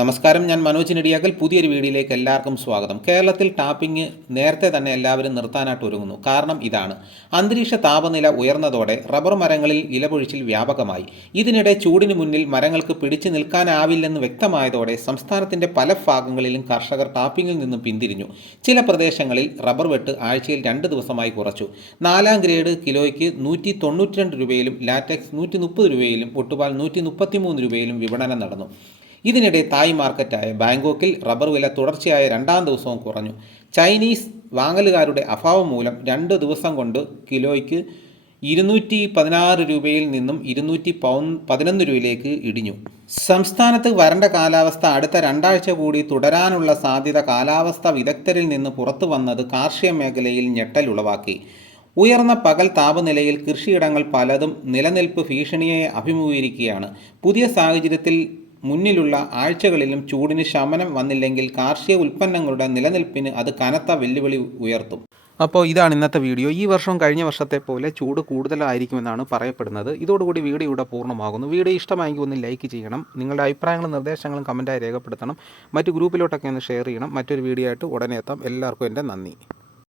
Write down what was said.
നമസ്കാരം ഞാൻ മനോജ് നെടിയാക്കൽ. പുതിയൊരു വീഡിയോയിലേക്ക് എല്ലാവർക്കും സ്വാഗതം. കേരളത്തിൽ ടാപ്പിംഗ് നേരത്തെ തന്നെ എല്ലാവരും നിർത്താനായിട്ട് ഒരുങ്ങുന്നു. കാരണം ഇതാണ്. അന്തരീക്ഷ താപനില ഉയർന്നതോടെ റബ്ബർ മരങ്ങളിൽ ഇലപൊഴിച്ചിൽ വ്യാപകമായി. ഇതിനിടെ ചൂടിന് മുന്നിൽ മരങ്ങൾക്ക് പിടിച്ചു നിൽക്കാനാവില്ലെന്ന് വ്യക്തമായതോടെ സംസ്ഥാനത്തിന്റെ പല ഭാഗങ്ങളിലും കർഷകർ ടാപ്പിംഗിൽ നിന്നും പിന്തിരിഞ്ഞു. ചില പ്രദേശങ്ങളിൽ റബ്ബർ വെട്ട് ആഴ്ചയിൽ രണ്ട് ദിവസമായി കുറച്ചു. നാലാം ഗ്രേഡ് കിലോയ്ക്ക് നൂറ്റി തൊണ്ണൂറ്റിരണ്ട് രൂപയിലും ലാറ്റക്സ് നൂറ്റി മുപ്പത് രൂപയിലും ഒട്ടുപാൽ നൂറ്റി രൂപയിലും വിപണനം നടന്നു. ഇതിനിടെ തായ് മാർക്കറ്റായ ബാങ്കോക്കിൽ റബ്ബർ വില തുടർച്ചയായ രണ്ടാം ദിവസവും കുറഞ്ഞു. ചൈനീസ് വാങ്ങലുകാരുടെ അഭാവം മൂലം രണ്ട് ദിവസം കൊണ്ട് കിലോയ്ക്ക് ഇരുന്നൂറ്റി പതിനാറ് രൂപയിൽ നിന്നും ഇരുന്നൂറ്റി പൗ പതിനൊന്ന് രൂപയിലേക്ക് ഇടിഞ്ഞു. സംസ്ഥാനത്ത് വരണ്ട കാലാവസ്ഥ അടുത്ത രണ്ടാഴ്ച കൂടി തുടരാനുള്ള സാധ്യത കാലാവസ്ഥ വിദഗ്ധരിൽ നിന്ന് പുറത്തു വന്നത് കാർഷിക മേഖലയിൽ ഞെട്ടലുളവാക്കി ഉയർന്ന പകൽ താപനിലയിൽ കൃഷിയിടങ്ങൾ പലതും നിലനിൽപ്പ് ഭീഷണിയെ അഭിമുഖീകരിക്കുകയാണ്. പുതിയ സാഹചര്യത്തിൽ മുന്നിലുള്ള ആഴ്ചകളിലും ചൂടിന് ശമനം വന്നില്ലെങ്കിൽ കാർഷിക ഉൽപ്പന്നങ്ങളുടെ നിലനിൽപ്പിന് അത് കനത്ത വെല്ലുവിളി ഉയർത്തും. അപ്പോൾ ഇതാണ് ഇന്നത്തെ വീഡിയോ. ഈ വർഷവും കഴിഞ്ഞ വർഷത്തെ പോലെ ചൂട് കൂടുതലായിരിക്കുമെന്നാണ് പറയപ്പെടുന്നത്. ഇതോടുകൂടി വീഡിയോ ഇവിടെ പൂർണമാകുന്നു. വീഡിയോ ഇഷ്ടമായെങ്കിൽ ഒന്ന് ലൈക്ക് ചെയ്യണം. നിങ്ങളുടെ അഭിപ്രായങ്ങളും നിർദ്ദേശങ്ങളും കമന്റായി രേഖപ്പെടുത്തണം. മറ്റു ഗ്രൂപ്പിലോട്ടൊക്കെ ഒന്ന് ഷെയർ ചെയ്യണം. മറ്റൊരു വീഡിയോ ആയിട്ട് ഉടനെ എത്താം. എല്ലാവർക്കും എന്റെ നന്ദി.